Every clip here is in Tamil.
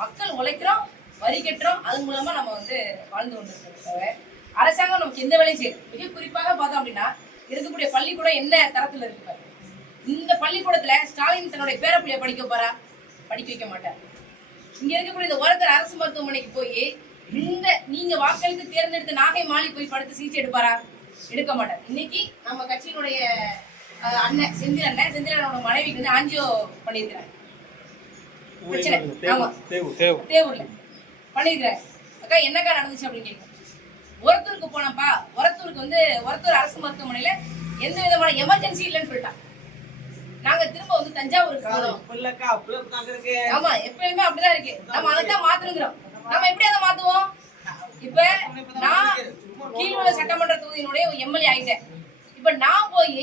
மக்கள் உழைக்கிறோம் வரி கட்டுறோம் அது மூலமா நம்ம வந்து வாழ்ந்து கொண்டிருக்கோம் தவிர அரசாங்கம் நமக்கு எந்த வேலையும் செய்யும் மிக குறிப்பாக பார்த்தோம் அப்படின்னா இருக்கக்கூடிய பள்ளிக்கூடம் என்ன தரத்துல இருக்கு இந்த பள்ளிக்கூடத்துல ஸ்டாலின் தன்னுடைய பேரப்பிள்ளைய படிக்க போறா? படிக்க வைக்க மாட்டார். இங்க இருக்கக்கூடிய இந்த ஓரத்தர் அரசு மருத்துவமனைக்கு போய் இந்த நீங்க வாக்களித்து தேர்ந்தெடுத்த நாகை மாலி போய் படுத்து சிகிச்சை எடுப்பாரா? எடுக்க மாட்டார். இன்னைக்கு நம்ம கட்சியினுடைய அண்ணன் செந்தில் அண்ணன் செந்தில் அண்ணனோட மனைவிக்கு வந்து ஆஞ்சியோ பண்ணியிருக்கிறாங்க. பிரச்சனை. ஆமா. தேவு. தேவு. தேவூர்ல. பண்ணிருக்கிறேன் அக்கா என்னக்கா நடந்துச்சு அப்படின்னு கேட்கும் ஒரத்தூருக்கு போனப்பா ஒரத்தூருக்கு வந்து ஒரத்தூர் அரசு மருத்துவமனையில எந்த விதமான எமர்ஜென்சி இல்லைன்னு சொல்லிட்டான் நாங்க திரும்ப வந்து தஞ்சாவூருக்கு ஆமா எப்பயுமே அப்படிதான் இருக்கு. நம்ம அதைத்தான் மாத்துறோம் நம்ம எப்படி அதை மாத்துவோம்? இப்ப நான் கீழுள்ள சட்டமன்ற தொகுதியினுடைய எம்எல்ஏ ஆயிட்டேன். இப்ப நான் போய்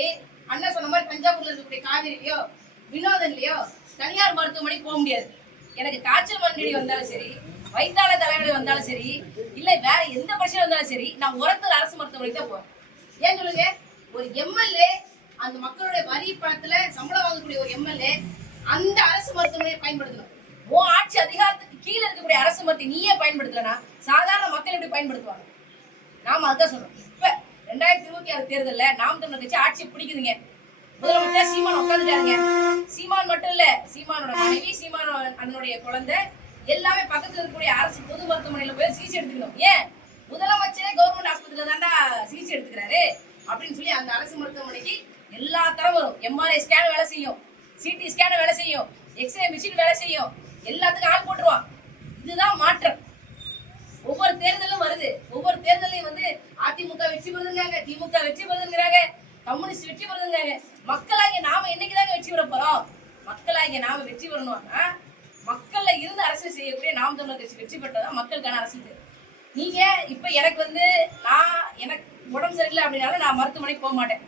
அண்ணன் சொன்ன மாதிரி தஞ்சாவூர்ல இருக்கக்கூடிய காவிரிலையோ வினோதன்லயோ தனியார் மருத்துவமனைக்கு போக முடியாது. எனக்கு காய்ச்சல் மண்ணடி வந்தாலும் சரி வயிற்றால தலைவலி வந்தாலும் சரி இல்ல வேற எந்த பிரச்சனை வந்தாலும் சரி நான் உரத்தில் அரசு மருத்துவமனைக்கு தான் போவேன். ஏன் சொல்லுங்க? ஒரு எம்எல்ஏ அந்த மக்களுடைய வரி பணத்துல சம்பளம் வாங்கக்கூடிய ஒரு எம்எல்ஏ அந்த அரசு மருத்துவமனையை பயன்படுத்தணும். உன் ஆட்சி அதிகாரத்துக்கு கீழே இருக்கக்கூடிய அரசு மருத்துவ நீயே பயன்படுத்தலனா சாதாரண மக்கள் எப்படி பயன்படுத்துவாங்க? நாம அதுதான் சொல்றோம். இப்ப ரெண்டாயிரத்தி இருபத்தி ஆறு தேர்தலில் நாம் தமிழர் கட்சி ஆட்சி பிடிக்குதுங்க. முதலமைச்சர் சீமான் உட்காந்துட்டாருங்க சீமான் மட்டும் இல்ல சீமானோட மனைவி சீமான் அண்ணனுடைய குழந்தை எல்லாமே பக்கத்துல இருக்கக்கூடிய அரசு பொது மருத்துவமனையில போய் சிகிச்சை எடுத்துக்கணும். ஏன்? முதலமைச்சரே கவர்மெண்ட் ஆஸ்பத்திரியில தாண்டா சிகிச்சை எடுத்துக்கிறாரு அப்படின்னு சொல்லி அந்த அரசு மருத்துவமனைக்கு எல்லா தரம் வரும். எம்ஆர்ஐ ஸ்கேன் வேலை செய்யும் சிடி ஸ்கேன் வேலை செய்யும் எக்ஸ்ரே மிஷின் வேலை செய்யும். எல்லாத்துக்கும் ஆள் போட்டுருவான். இதுதான் மாற்றம். ஒவ்வொரு தேர்தலும் வருது. ஒவ்வொரு தேர்தலையும் வந்து அதிமுக வெற்றி பெறுதுங்கிறாங்க திமுக வெற்றி பெறுதுங்கிறாங்க. கம்யூனிஸ்ட் வெற்றி பெறுதுங்க மக்களாகிய நாம என்னைக்குதாங்க வெற்றி பெற போறோம்? மக்களாகிய நாம வெற்றி பெறணும்னா மக்கள்ல இருந்து அரசியல் செய்யக்கூடிய நாம் தமிழர் கட்சி வெற்றி பெற்றதான் மக்களுக்கான அரசியல் நீங்க இப்ப எனக்கு வந்து நான் எனக்கு உடம்பு சரியில்லை அப்படின்னாலும் நான் மருத்துவமனைக்கு போக மாட்டேன்.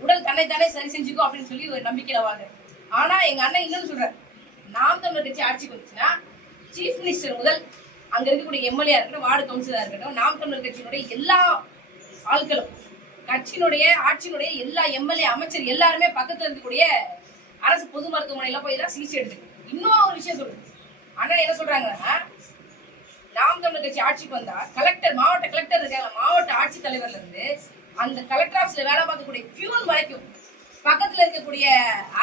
உடல் தன்னைத்தானே சரி செஞ்சுக்கோ அப்படின்னு சொல்லி ஒரு நம்பிக்கையில வாங்க ஆனா எங்க அண்ணன் இன்னொன்னு சொல்றாரு. நாம் தமிழர் கட்சி ஆட்சிக்கு வந்துச்சுன்னா சீஃப் மினிஸ்டர் முதல் அங்க இருக்கக்கூடிய எம்எல்ஏ இருக்கட்டும் வார்டு கவுன்சிலரா இருக்கட்டும் நாம் தமிழர் கட்சியினுடைய எல்லா ஆட்களும் கட்சியினுடைய ஆட்சியினுடைய எல்லா எம்எல்ஏ அமைச்சர் எல்லாருமே பக்கத்துல இருக்கக்கூடிய அரசு பொது மருத்துவமனையில போய் தான் சிகிச்சை எடுத்துக்கணும் இன்னும் ஒரு விஷயம் சொல்றேன். அண்ணன் என்ன சொல்றாங்கன்னா நாம் தமிழர் கட்சி ஆட்சிக்கு வந்தா கலெக்டர் மாவட்ட கலெக்டர் இருக்காங்க மாவட்ட ஆட்சித்தலைவர்ல இருந்து அந்த கலெக்டர் ஆஃபீஸ்ல வேலை பார்க்கக்கூடிய பியூன் வரைக்கும் பக்கத்துல இருக்கக்கூடிய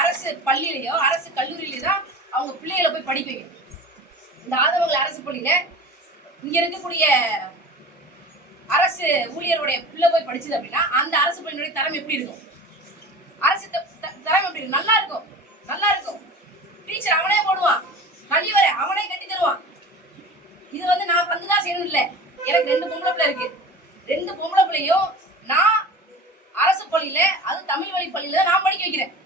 அரசு பள்ளியிலயோ அரசு கல்லூரியிலயோ தான் அவங்க பிள்ளைகளை போய் படிக்க வைக்கணும். இந்த ஆதவங்கள் அரசு பள்ளியில இங்க இருக்கக்கூடிய அரசு ஊழியருடைய பிள்ளை போய் படிச்சது அப்படின்னா அந்த அரசு பள்ளியினுடைய தரம் எப்படி இருக்கும்? அரசு த- தரம் எப்படி இருக்கும்? நல்லா இருக்கும். நல்லா இருக்கும். டீச்சர் அவனே போடுவான். கழிவறை அவனே கட்டி தருவான். இது வந்து நான் வந்து தான் செய்யணும் இல்ல. எனக்கு ரெண்டு பொம்பளை பிள்ளை இருக்கு. ரெண்டு பொம்பளை பிள்ளையும் நான் அரசு பள்ளியில அது தமிழ் வழி பள்ளியில தான் நான் படிக்க வைக்கிறேன்.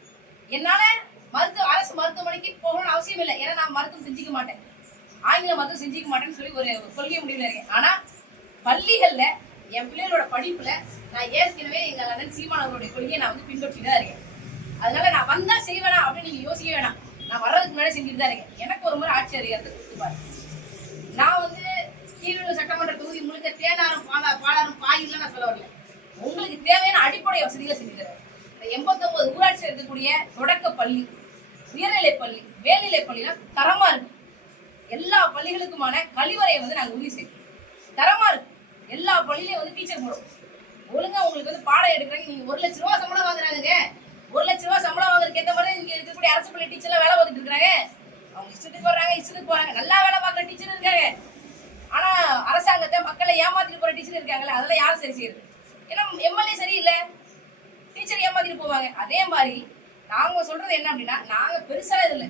என்னால மருத்துவ அரசு மருத்துவமனைக்கு போகணும்னு அவசியம் இல்லை. ஏன்னா நான் மருத்துவம் செஞ்சுக்க மாட்டேன். ஆங்கில மருத்துவம் செஞ்சுக்க மாட்டேன்னு சொல்லி ஒரு கொள்கை முடிவில் இருக்கேன். ஆனா பள்ளிகள்ல என் பிள்ளைகளோட படிப்புல நான் ஏற்கனவே எங்க அண்ணன் சீமான் அவர்களுடைய கொள்கையை நான் வந்து பின்பற்றிட்டு தான் இருக்கேன். அதனால நான் வந்தா செய்வேனா அப்படின்னு நீங்க யோசிக்க வேணாம். நான் வர்றதுக்கு முன்னாடி செஞ்சுட்டு தான் இருக்கேன். எனக்கு ஒரு முறை ஆட்சி அதிகாரத்தை கொடுத்துப்பாரு நான் வந்து கீழூர் சட்டமன்ற தொகுதி முழுக்க தேனாரும் பாலா பாலாரும் பாயிலாம் நான் சொல்ல வரல. உங்களுக்கு தேவையான அடிப்படை வசதிகளை செஞ்சு தரேன். இந்த எண்பத்தொன்பது ஊராட்சி இருக்கக்கூடிய தொடக்க பள்ளி உயர்நிலை பள்ளி மேல்நிலை பள்ளிலாம் தரமா இருக்கு எல்லா பள்ளிகளுக்குமான கழிவறையை வந்து நாங்கள் உறுதி செய்வோம். தரமா இருக்கு எல்லா பள்ளியிலையும் வந்து டீச்சர் போடும். ஒழுங்கா உங்களுக்கு வந்து பாடம் எடுக்கிறாங்க நீங்க ஒரு லட்ச ரூபா சம்பளம் வாங்குறாங்க ஒரு லட்ச ரூபா சம்பளம் வாங்குறதுக்கு ஏத்த மாதிரி இங்க இருக்கக்கூடிய அரசு பள்ளி டீச்சர்லாம் வேலை பார்த்துட்டு இருக்காங்க அவங்க இஷ்டத்துக்கு வர்றாங்க இஷ்டத்துக்கு போறாங்க. நல்லா வேலை பார்க்குற டீச்சர் இருக்காங்க. ஆனா அரசாங்கத்தை மக்களை ஏமாத்திட்டு போற டீச்சர் இருக்காங்களே அதெல்லாம் யாரும் சரி செய்யுது ஏன்னா எம்எல்ஏ சரியில்லை. டீச்சர் ஏமாத்திட்டு போவாங்க. அதே மாதிரி நாங்க சொல்றது என்ன அப்படின்னா நாங்க பெருசா இது இல்லை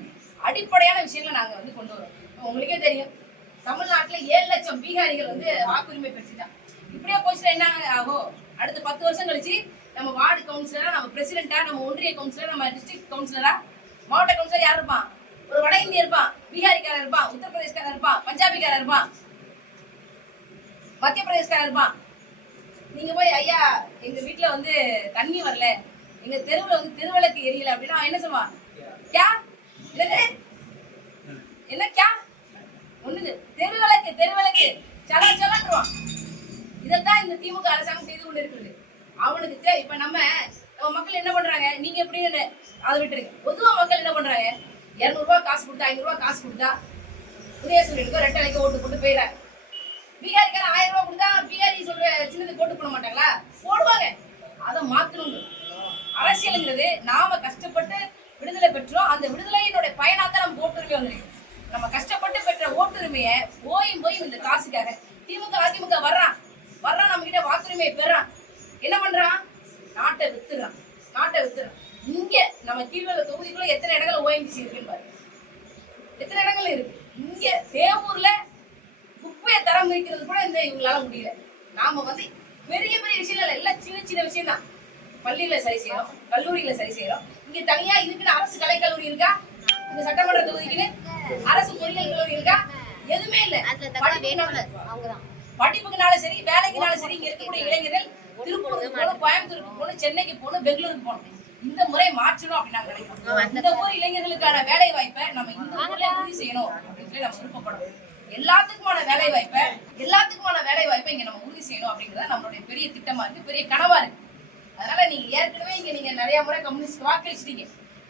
அடிப்படையான விஷயங்களை நாங்க வந்து கொண்டு வரோம். உங்களுக்கே தெரியும். தமிழ்நாட்டுல ஏழு லட்சம் பீகாரிகள் வந்து வாக்குரிமை பெற்றுட்டான் இப்படியே போச்சுன்னா என்ன ஆகும்? அடுத்த பத்து வருஷம் கழிச்சு நம்ம வார்டு கவுன்சிலரா நம்ம பிரசிடென்ட்டா நம்ம ஒன்றிய கவுன்சிலர் நம்ம டிஸ்ட்ரிக்ட் கவுன்சிலரா மாவட்ட கவுன்சிலர் யார் இருப்பான்? ஒரு வட இந்திய இருப்பான் பீகாரிக்காரர் இருப்பான் உத்தரப்பிரதேஷ்காரர் இருப்பான் பஞ்சாபிக்காரர் இருப்பான். மத்திய பிரதேஷ்காரர் இருப்பான். நீங்க போய் ஐயா எங்க வீட்டுல வந்து தண்ணி வரல. எங்க தெருவுல வந்து தெருவிளக்கு எரியல. அப்படின்னா அவன் என்ன சொல்லுவான்? கே என்னது? என்ன கே ஒண்ணுது தெருவிளக்கு தெருவிளக்கு சலா சலான்றான் இதைத்தான் இந்த திமுக அரசாங்கம் செய்து கொண்டு இருக்குது அவனுக்கு தே இப்ப நம்ம மக்கள் என்ன பண்றாங்க? நீங்க எப்படின்னு அதை விட்டுருங்க. பொதுவா மக்கள் என்ன பண்றாங்க? இருநூறு ரூபாய் காசு கொடுத்தா ஐநூறு ரூபாய் காசு கொடுத்தா உதயசூரியனுக்கு அலைக்கோ ஓட்டு போட்டு போயிடுறாங்க பீகாரிக்காரன் ஆயிரம் ரூபாய் கொடுத்தா பீகாரி சொல்ற சின்னது ஓட்டு போட மாட்டாங்களா? போடுவாங்க. அதை மாத்தணும் அரசியலுங்கிறது நாம கஷ்டப்பட்டு விடுதலை பெற்றோம். அந்த விடுதலையினுடைய பயனாத்தான் நம்ம போட்டுருக்கோம். வந்திருக்கு நம்ம கஷ்டப்பட்டு பெற்ற ஓட்டுரிமையை போயும் போய் இந்த காசுக்காக திமுக அதிமுக வர்றான். வர்றான் நம்ம கிட்ட வாக்குரிமையை பெறான். என்ன பண்றான்? நாட்டை வித்துறான். நாட்டை வித்துறான். இங்க நம்ம கீழ்வெள்ள தொகுதிக்குள்ள எத்தனை இடங்கள் ஓஎம்சி இருக்குன்னு பாரு. எத்தனை இடங்கள் இருக்கு? இங்க தேவூர்ல குப்பையை தரம் வைக்கிறது கூட இந்த இவங்களால முடியல. நாம வந்து பெரிய பெரிய விஷயம் இல்ல எல்லாம் சின்ன சின்ன விஷயம் தான் பள்ளியில சரி செய்யறோம் கல்லூரியில சரி செய்யறோம். இங்க தனியா இதுக்குன்னு அரசு கலைக்கல்லூரி இருக்கா? இந்த சட்டமன்ற தொகுதிக்குன்னு அரசு பொறியியல் கல்லூரி இருக்கா? எதுவுமே இல்ல. அதுல தவிர படிப்புக்குனால வேட்பாளர் அவங்கதான். படிப்புக்குனால சரி வேலைக்குனால சரி இங்க இருக்கக்கூடிய இளைஞர்கள் திருப்பூருக்கு போகணும் கோயம்புத்தூருக்கு போகணும் சென்னைக்கு போகணும் பெங்களூருக்கு போகணும். இந்த முறை மாற்றணும் அப்படின்னு நாங்க நினைக்கிறோம் இந்த ஊர் இளைஞர்களுக்கான வேலை வாய்ப்பை நம்ம இந்த ஊர்ல உறுதி செய்யணும் அப்படின்னு சொல்லி நம்ம விருப்பப்படுறோம் எல்லாத்துக்குமான வேலை வாய்ப்பை எல்லாத்துக்குமான வேலை வாய்ப்பை இங்க நம்ம உறுதி செய்யணும் அப்படிங்கறது நம்மளுடைய பெரிய திட்டமா இருக்கு பெரிய கனவா இருக்கு. அதனால நீங்க ஏற்கனவே இங்க நீங்க நிறைய முறை கம்யூனிஸ்ட் வாக்களிச்சிட்டீங்க.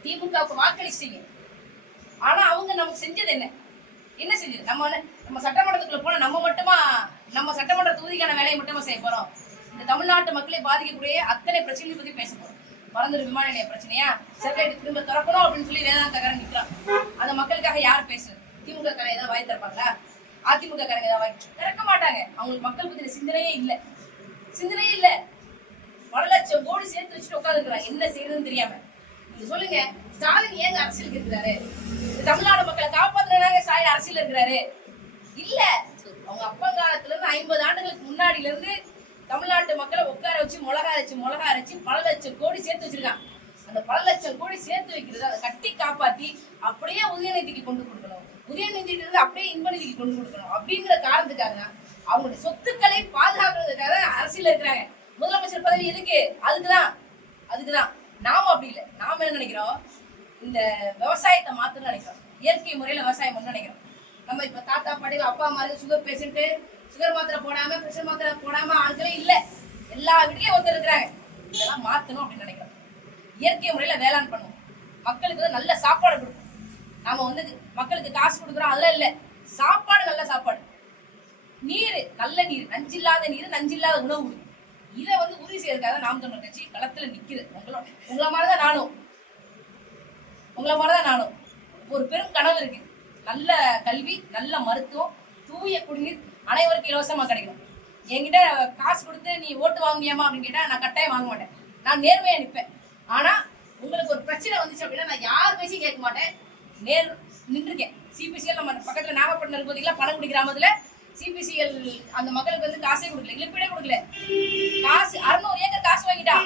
திமுகவுக்கு வாக்களிச்சிட்டீங்க. ஆனா அவங்க நமக்கு செஞ்சது என்ன? என்ன செஞ்சது? நம்ம நம்ம சட்டமன்றத்துக்குள்ள போனா நம்ம மட்டுமா நம்ம சட்டமன்ற தொகுதிக்கான வேலையை மட்டுமா செய்ய போறோம்? இந்த தமிழ்நாட்டு மக்களை பாதிக்கக்கூடிய அத்தனை பிரச்சனைகளை பத்தி பேச போறோம். பறந்துரு விமான நிலைய பிரச்சனையா? சட்டை திரும்ப திறக்கணும் அப்படின்னு சொல்லி வேதாந்தக்காரன் நிற்கிறான் அந்த மக்களுக்காக யார் பேசுறது? திமுக காரங்க ஏதாவது வாய் திறப்பாங்களா? அதிமுக காரங்க ஏதாவது வாய் திறக்க மாட்டாங்க. அவங்களுக்கு மக்கள் பத்தின சிந்தனையே இல்ல. சிந்தனையே இல்ல. பல லட்சம் கோடி சேர்த்து வச்சுட்டு உட்காந்துருக்காங்க என்ன செய்யறதுன்னு தெரியாம. நீங்க சொல்லுங்க. ஸ்டாலின் ஏங்க அரசியலுக்கு இருக்கிறாரு? தமிழ்நாடு மக்களை காப்பாத்துறாங்க ஸ்டாலின் அரசியல் இருக்கிறாரு. இல்ல. அவங்க அப்பங்காலத்துல இருந்து ஐம்பது ஆண்டுகளுக்கு முன்னாடில இருந்து தமிழ்நாட்டு மக்களை உட்கார வச்சு மிளகா அரைச்சு மிளகா அரைச்சு பல லட்சம் கோடி சேர்த்து வச்சிருக்காங்க. அந்த பல லட்சம் கோடி சேர்த்து வைக்கிறது அதை கட்டி காப்பாத்தி அப்படியே உதயநிதிக்கு கொண்டு கொடுக்கணும். உதயநிதியில இருந்து அப்படியே இன்பநிதிக்கு கொண்டு கொடுக்கணும். அப்படிங்கிற காரணத்துக்காக தான் அவங்களுடைய சொத்துக்களை பாதுகாக்கிறதுக்காக தான் அரசியல் இருக்கிறாங்க. முதலமைச்சர் பதவி எதுக்கு? அதுக்குதான். அதுக்குதான். நாம அப்படி இல்லை. நாம என்ன நினைக்கிறோம்? இந்த விவசாயத்தை மாற்றணும்னு நினைக்கிறோம். இயற்கை முறையில் விவசாயம் பண்ணணும்னு நினைக்கிறோம். நம்ம இப்போ தாத்தா பாட்டி அப்பா மாதிரி சுகர் பேஷண்ட்டு சுகர் மாத்திரை போடாமல் பிரஷர் மாத்திரை போடாமல் ஆட்களே இல்லை. எல்லா வீட்லேயும் ஒருத்தர் இருக்கிறாங்க. இதெல்லாம் மாற்றணும் அப்படின்னு நினைக்கிறோம். இயற்கை முறையில் வேளாண் பண்ணுவோம். மக்களுக்கு வந்து நல்ல சாப்பாடு கொடுக்கும் நாம் வந்து மக்களுக்கு காசு கொடுக்குறோம் அதெல்லாம் இல்லை. சாப்பாடு நல்ல சாப்பாடு. நீர் நல்ல நீர் நஞ்சில்லாத நீர் நஞ்சில்லாத உணவு இதை வந்து உறுதி செய்யறதுக்காக நாம் தமிழர் கட்சி களத்தில் நிக்குது. உங்களோட உங்களை மாதிரி தான் நானும். உங்களை மாதிரிதான் நானும். ஒரு பெரும் கனவு இருக்கு. நல்ல கல்வி நல்ல மருத்துவம் தூய குடிநீர் அனைவருக்கும் இலவசமா கிடைக்கும் என்கிட்ட காசு கொடுத்து நீ ஓட்டு வாங்கியாமா அப்படின்னு கேட்டா நான் கட்டாயம் வாங்க மாட்டேன். நான் நேர்மையா நிற்பேன் ஆனா உங்களுக்கு ஒரு பிரச்சனை வந்துச்சு அப்படின்னா நான் யார் பேசியும் கேட்க மாட்டேன். நேர் நின்றுருக்கேன். சிபிசிஎல் நம்ம பக்கத்துல நாகப்பட்டினம் இருக்கு பார்த்தீங்களா குடி கிராமத்துல சிபிசிஎல் அந்த மக்களுக்கு வந்து காசே கொடுக்கல. இழப்பீடே கொடுக்கல காசு அறுநூறு ஏக்கர் காசு வாங்கிட்டா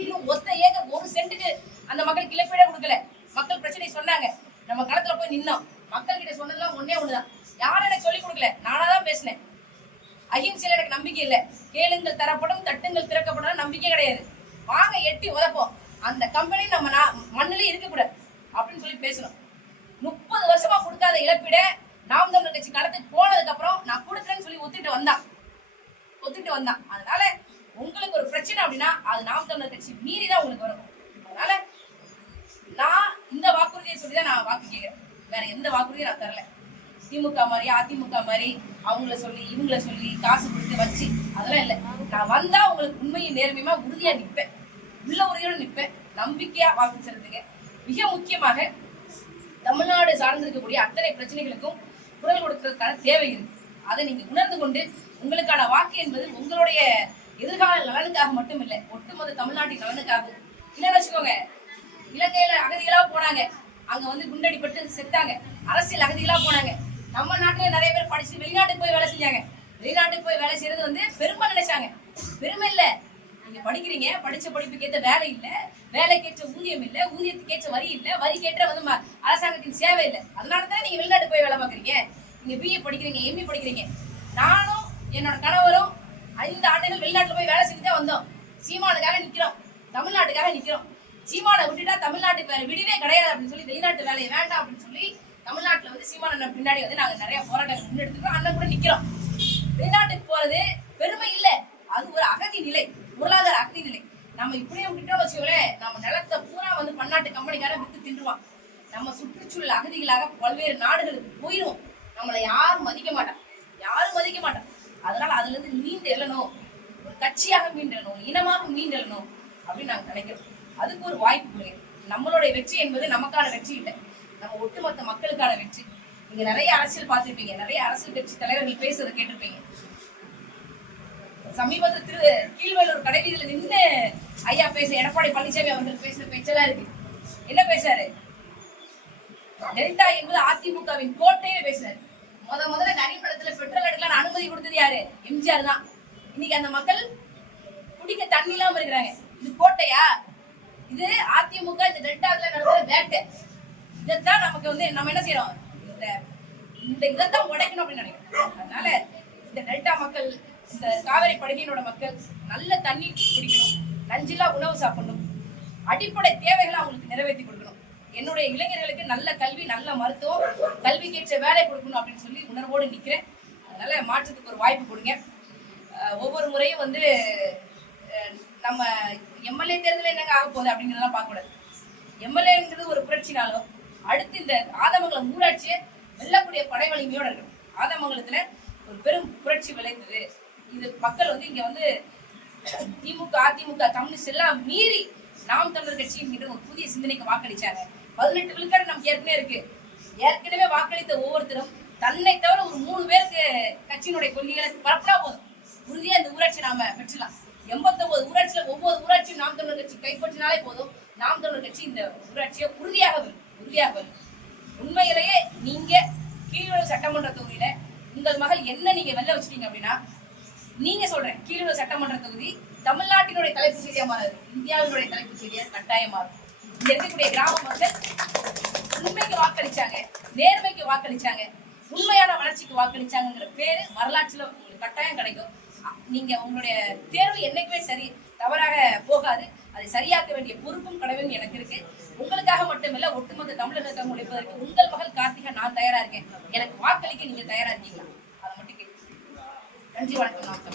இன்னும் ஒத்த ஏக்கர் ஒரு சென்ட்டுக்கு அந்த மக்களுக்கு இழப்பீடே கொடுக்கல மக்கள் பிரச்சனை சொன்னாங்க நம்ம களத்துல போய் நின்னோம் மக்கள் கிட்ட சொன்னதெல்லாம் ஒண்ணே ஒண்ணுதான் யாரும் எனக்கு சொல்லி கொடுக்கல நானா தான் பேசினேன் அஹிம்சையில எனக்கு நம்பிக்கை இல்ல கேளுங்கள் தரப்படும் தட்டுங்கள் திறக்கப்படும் நம்பிக்கை கிடையாது வாங்க எட்டி உதப்போம் அந்த கம்பெனி நம்ம நா- மண்ணிலே இருக்கக்கூடாது அப்படின்னு சொல்லி பேசணும். முப்பது வருஷமா கொடுக்காத இழப்பீட நாம் தமிழர் கட்சி களத்துக்கு போனதுக்கு அப்புறம் நான் கொடுக்குறேன்னு சொல்லி ஒத்துட்டு வந்தான். ஒத்துட்டு வந்தான். அதனால உங்களுக்கு ஒரு பிரச்சனை அப்படின்னா அது நாம் தமிழர் கட்சி மீறி தான் உங்களுக்கு வரும். அதனால நான் இந்த வாக்குறுதியை சொல்லி தான் நான் வாக்கு கேட்கிறேன். வேற எந்த வாக்குறுதியும் நான் தரல. திமுக மாதிரி அதிமுக மாதிரி அவங்கள சொல்லி இவங்கள சொல்லி காசு கொடுத்து வச்சு அதெல்லாம் இல்லை. நான் வந்தா உங்களுக்கு உண்மையும் நேர்மையுமா உறுதியா நிற்பேன் உள்ள உறுதியோட நிற்பேன் நம்பிக்கையா வாக்கு செலுத்துங்க. மிக முக்கியமாக தமிழ்நாடு சார்ந்திருக்கக்கூடிய அத்தனை பிரச்சனைகளுக்கும் குரல் கொடுக்கிறதுக்கான தேவை இருக்கு. அதை நீங்க உணர்ந்து கொண்டு உங்களுக்கான வாக்கு என்பது உங்களுடைய எதிர்கால நலனுக்காக மட்டும் இல்லை ஒட்டுமொத்த தமிழ்நாட்டின் நலனுக்காகவும். இல்லைன்னு வச்சுக்கோங்க இலங்கையில அகதிகளா போனாங்க. அங்க வந்து குண்டடிப்பட்டு செத்தாங்க. அரசியல் அகதிகளா போனாங்க. நம்ம நாட்டுல நிறைய பேர் படிச்சு வெளிநாட்டுக்கு போய் வேலை செஞ்சாங்க. வெளிநாட்டுக்கு போய் வேலை செய்யறது வந்து பெருமை நினைச்சாங்க. பெருமை இல்லை. நீங்க படிக்கிறீங்க படிச்ச படிப்புக்கு ஏற்ற வேலை இல்லை. வேலைக்கேற்ற ஊதியம் இல்ல ஊதியத்துக்கேற்ற வரி இல்ல வரிக்கேற்ற வந்து அரசாங்கத்தின் சேவை இல்ல. அதனால தான் நீங்க வெளிநாட்டு போய் வேலை பாக்குறீங்க நீங்க பிஏ படிக்கிறீங்க எம்ஏ படிக்கிறீங்க. நானும் என்னோட கணவரும் ஐந்து ஆண்டுகள் வெளிநாட்டுல போய் வேலை செஞ்சு தான் வந்தோம். சீமானுக்காக நிக்கிறோம். தமிழ்நாட்டுக்காக நிக்கிறோம். சீமானை விட்டுட்டா தமிழ்நாட்டுக்கு வேற விடிவே கிடையாது அப்படின்னு சொல்லி வெளிநாட்டு வேலையை வேண்டாம் அப்படின்னு சொல்லி தமிழ்நாட்டுல வந்து சீமான பின்னாடி வந்து நாங்க நிறைய போராட்டங்கள் முன்னெடுத்துக்கிறோம் அண்ணன் கூட நிக்கிறோம். வெளிநாட்டுக்கு போறது பெருமை இல்லை. அது ஒரு அகதி நிலை பொருளாதார அகதி நிலை. நம்ம இப்படியே விட்டுட்டோம்னு வச்சுக்கோங்களேன் நம்ம நிலத்தை பூரா வந்து பன்னாட்டு கம்பெனிக்காரன் வித்து தின்றுவான். நம்ம சுற்றுச்சூழல் அகதிகளாக பல்வேறு நாடுகளுக்கு போயிடும் நம்மளை யாரும் மதிக்க மாட்டான். யாரும் மதிக்க மாட்டான். அதனால அதுல இருந்து மீண்டு எழணும். ஒரு கட்சியாக மீண்டெழணும் இனமாக மீண்டெழணும் அப்படின்னு நாங்க நினைக்கிறோம். அதுக்கு ஒரு வாய்ப்பு கொடுங்க. நம்மளுடைய வெற்றி என்பது நமக்கான வெற்றி இல்லை. நம்ம ஒட்டுமொத்த மக்களுக்கான வெற்றி. நீங்க நிறைய அரசியல் பார்த்துருப்பீங்க. நிறைய அரசியல் கட்சி தலைவர்கள் பேசுறதை கேட்டிருப்பீங்க. சமீபத்தில் திரு கீழ்வேலூர் கடைவீதியில நின்று ஐயா பேச எடப்பாடி பழனிசாமி அவர்கள் பேசுற பேச்செல்லாம் இருக்கு. என்ன பேசாரு டெல்டா என்பது அதிமுகவின் கோட்டையே பேசுறாரு. முத முதல்ல நரிமணத்துல பெட்ரோல் எடுக்கலாம் அனுமதி கொடுத்தது யாரு? எம்ஜிஆர் தான். இன்னைக்கு அந்த மக்கள் குடிக்க தண்ணி இல்லாம இருக்கிறாங்க. இது கோட்டையா? இது அதிமுக இந்த டெல்டாவில் நடக்கிற வேட்டை. இதைத்தான் நமக்கு வந்து நம்ம என்ன செய்யறோம்? இந்த இந்த இதைத்தான் உடைக்கணும் அப்படின்னு நினைக்கிறோம். அதனால இந்த டெல்டா மக்கள் இந்த காவிரி படுகையினோட மக்கள் நல்ல தண்ணி குடிக்கணும் நஞ்சில்லா உணவு சாப்பிடணும் அடிப்படை தேவைகளை அவங்களுக்கு நிறைவேற்றி கொடுக்கணும். என்னுடைய இளைஞர்களுக்கு நல்ல கல்வி நல்ல மருத்துவம் கல்விக்கேற்ற வேலை கொடுக்கணும் அப்படின்னு சொல்லி உணர்வோடு நிற்கிறேன். அதனால மாற்றத்துக்கு ஒரு வாய்ப்பு கொடுங்க. ஒவ்வொரு முறையும் வந்து நம்ம எம்எல்ஏ தேர்தல் என்னங்க ஆக போகுது அப்படிங்கிறதெல்லாம் பார்க்கக்கூடாது எம்எல்ஏங்கிறது ஒரு புரட்சினாலும் அடுத்து இந்த ஆதமங்கலம் ஊராட்சியை வெல்லக்கூடிய படை வலிமையோடு இருக்கணும். ஆதமங்கலத்தில் ஒரு பெரும் புரட்சி விளைந்தது. இது மக்கள் வந்து இங்க வந்து திமுக அதிமுக கம்யூனிஸ்ட் எல்லாம் மீறி நாம் தமிழர் கட்சி என்கிற ஒரு புதிய சிந்தனைக்கு வாக்களிச்சாங்க. பதினெட்டு விழுக்காடு நமக்கு ஏற்கனவே இருக்கு. ஏற்கனவே வாக்களித்த ஒவ்வொருத்தரும் தன்னை தவிர ஒரு மூணு பேருக்கு கட்சியினுடைய கொள்கைகளை பரப்பினா போதும். உறுதியா இந்த ஊராட்சி நாம பெற்றலாம் எண்பத்தொன்பது ஊராட்சியில ஒவ்வொரு ஊராட்சியும் நாம் தமிழர் கட்சி கைப்பற்றினாலே போதும். நாம் தமிழர் கட்சி இந்த ஊராட்சியை உறுதியாக வரும் உறுதியாக வரும் உண்மையிலேயே நீங்க கீழூர் சட்டமன்ற தொகுதியில உங்கள் மகள் என்ன நீங்க வெளில வச்சிட்டீங்க அப்படின்னா நீங்க சொல்றேன் கீழூர் சட்டமன்ற தொகுதி தமிழ்நாட்டினுடைய தலைப்பு செய்தியா மாறாது. இந்தியாவினுடைய தலைப்பு செய்தியா கட்டாயமா இருக்கும் இங்க இருக்கக்கூடிய கிராம மக்கள் உண்மைக்கு வாக்களிச்சாங்க நேர்மைக்கு வாக்களிச்சாங்க உண்மையான வளர்ச்சிக்கு வாக்களிச்சாங்கிற பேரு வரலாற்றுல உங்களுக்கு கட்டாயம் கிடைக்கும். நீங்க உங்களுடைய தேர்வு என்னைக்குமே சரி தவறாக போகாது. அதை சரியாக்க வேண்டிய பொறுப்பும் கடமையும் எனக்கு இருக்கு. உங்களுக்காக மட்டுமில்ல ஒட்டுமொத்த தமிழர்களுக்காக உழைப்பதற்கு உங்கள் மகள் கார்த்திகா நான் தயாரா இருக்கேன். எனக்கு வாக்களிக்க நீங்க தயாரா இருக்கீங்களா? அதை மட்டும் கேட்க நன்றி வணக்கம் நான்